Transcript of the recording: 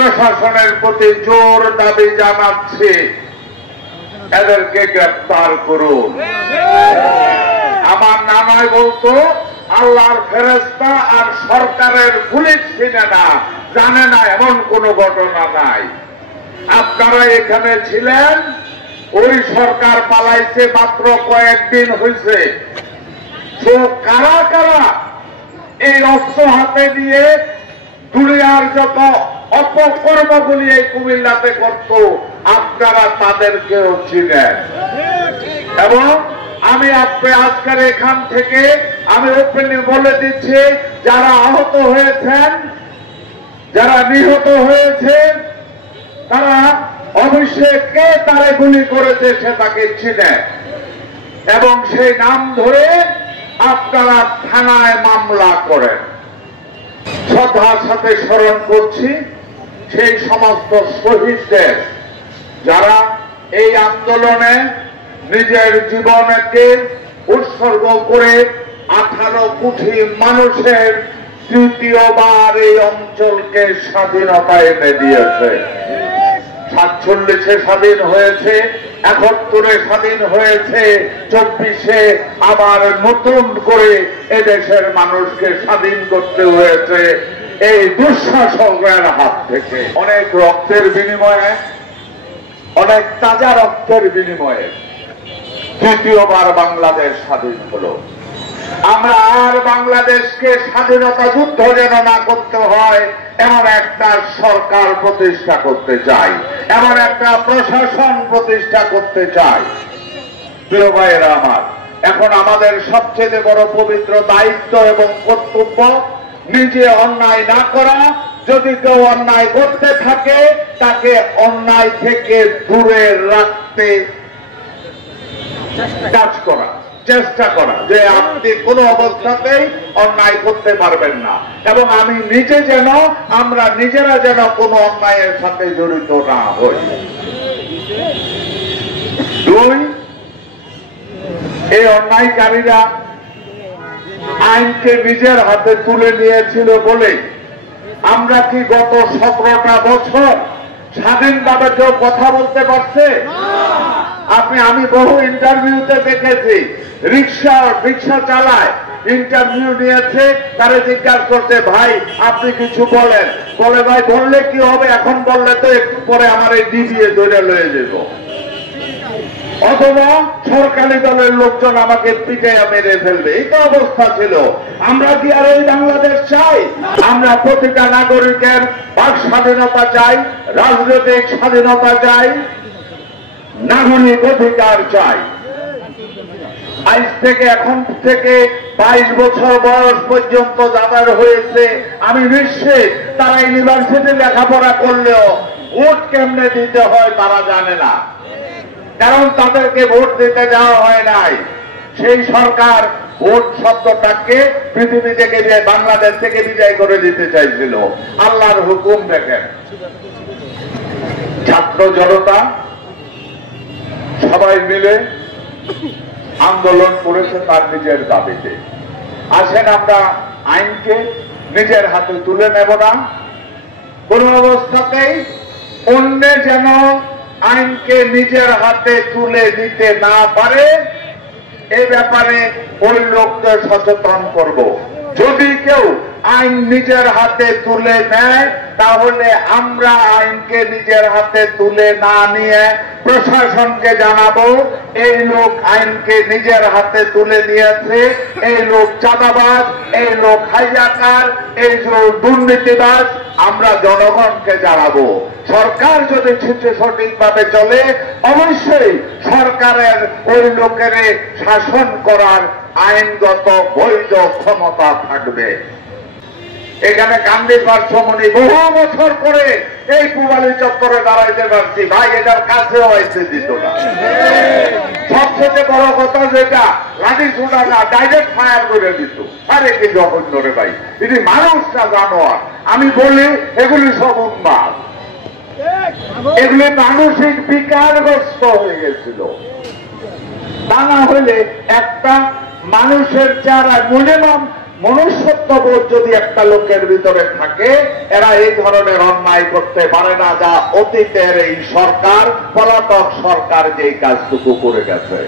প্রশাসনের প্রতি জোর দাবি জানাচ্ছি, এদেরকে গ্রেফতার করুন। আমার নানাই বলতো, আল্লাহর ফেরেশতা আর সরকারের পুলিশ চিনে না, জানে না এমন কোন ঘটনা নাই। আপনারা এখানে ছিলেন, ওই সরকার পালাইছে মাত্র কয়েকদিন হয়েছে। তো কারা কারা এই অস্ত্র হাতে নিয়ে দুনিয়ার যত অপকর্মগুলি এই কুমিল্লাতে করত, আপনারা তাদেরকেও চিনেন। এবং আমি আজকের এখান থেকে আমি ওপেনলি বলে দিচ্ছি, যারা আহত হয়েছেন, যারা নিহত হয়েছেন, তারা অবশ্যই কে তারে গুলি করেছে সে তাকে চিনে, এবং সেই নাম ধরে আপনারা থানায় মামলা করেন। শ্রদ্ধার সাথে স্মরণ করছি সেই সমস্ত শহীদদের, যারা এই আন্দোলনে নিজের জীবনকে উৎসর্গ করে 18 কোটি মানুষের তৃতীয়বার এই অঞ্চলকে স্বাধীনতা এনে দিয়েছে। 47-এ স্বাধীন হয়েছে, 71-এ স্বাধীন হয়েছে, 24-এ আবার নতুন করে এদেশের মানুষকে স্বাধীন করতে হয়েছে এই দুঃশাসকের হাত থেকে। অনেক রক্তের বিনিময়ে, অনেক তাজা রক্তের বিনিময়ে তৃতীয়বার বাংলাদেশ স্বাধীন হলো। আমরা আর বাংলাদেশকে স্বাধীনতা যুদ্ধ যেন না করতে হয় এমন একটা সরকার প্রতিষ্ঠা করতে চাই, এমন একটা প্রশাসন প্রতিষ্ঠা করতে চাই। প্রিয় ভাইয়েরা আমার, এখন আমাদের সবচেয়ে বড় পবিত্র দায়িত্ব এবং কর্তব্য নিজে অন্যায় না করা। যদি কেউ অন্যায় করতে থাকে তাকে অন্যায় থেকে দূরে রাখতে কাজ করা, চেষ্টা করা, যে আপনি কোনো অবস্থাতেই অন্যায় করতে পারবেন না, এবং আমি নিজে যেন, আমরা নিজেরা যেন কোনো অন্যায়ের সাথে জড়িত না হই। 2, এই অন্যায়কারীরা আইনকে নিজের হাতে তুলে নিয়েছিল বলে আমরা কি গত 17টা বছর স্বাধীনভাবে কেউ কথা বলতে পারছে? আমি বহু ইন্টারভিউতে দেখেছি, রিক্সা চালায়, ইন্টারভিউ নিয়েছে, তারে জিজ্ঞাসা করতে, ভাই আপনি কিছু বলেন, বলে ভাই বললে কি হবে, এখন বললে তো একটু পরে আমার এই ডিবিএ ধরে লয়ে যাব, অথবা সরকারি দলের লোকজন আমাকে পিটাইয়া মেরে ফেলবে। এই তো অবস্থা ছিল। আমরা কি আর এই বাংলাদেশ চাই? আমরা প্রতিটা নাগরিকের বাক স্বাধীনতা চাই, রাজনৈতিক স্বাধীনতা চাই, নাগরিক অধিকার চাই। আজ থেকে, এখন থেকে 22 বছর বয়স পর্যন্ত যাদের হয়েছে, আমি নিশ্চিত তারা ইউনিভার্সিটি লেখাপড়া করলেও ভোট কেমনে দিতে হয় তারা জানে না, কারণ তাদেরকে ভোট দিতে দেওয়া হয় নাই। সেই সরকার ভোট শব্দটাকে পৃথিবী থেকে, বাংলাদেশ থেকে বিদায় করে দিতে চাইছিল। আল্লাহর হুকুম দেখেন, ছাত্র জনতা সবাই মিলে আন্দোলন করেছে তার নিজের দাবিতে। আসেন আমরা আইনকে নিজের হাতে তুলে নেব না, কোন অবস্থাতেই অন্য যেন আইনকে নিজের হাতে তুলে নিতে না পারে, এই ব্যাপারে ওই লোককে সচেতন করব। যদি কেউ আইন নিজের হাতে তুলে নেয় তাহলে আমরা আইনকে নিজের হাতে তুলে না নিয়ে প্রশাসনকে জানাবো, এই লোক আইনকে নিজের হাতে তুলে নিয়েছে, এই লোক চাঁদাবাজ, এই লোক হাইজাকার, এই লোক দুর্নীতিবাজ। আমরা জনগণকে জানাবো। সরকার যদি সঠিকভাবে চলে, অবশ্যই সরকারের ওই লোকের শাসন করার আইনগত বৈধ ক্ষমতা থাকবে। এখানে কান্দির পার্শ্বমণি বহু বছর পরে এই পুবালি চত্বরে দাঁড়াইতে পারছি, ভাই এটার কাছেও আইতে দিত না। সবচেয়ে বড় কথা যেটা, লাঠি ছোটা না, ডাইরেক্ট ফায়ার করে দিত। আরে কি জঘন্য রে ভাই, এটি মানুষটা জানোয়ার। আমি বলি এগুলি সব উন্মাদ, এগুলি মানসিক বিকারগ্রস্ত হয়ে গেছিল। তা না হলে একটা মানুষের চেহারা মিনিমাম মনুষ্যত্ববোধ যদি একটা লোকের ভিতরে থাকে, এরা এই ধরনের অন্যায় করতে পারে না, যা অতীতের এই সরকার, পলাতক সরকার যেই কাজটুকু করে গেছে।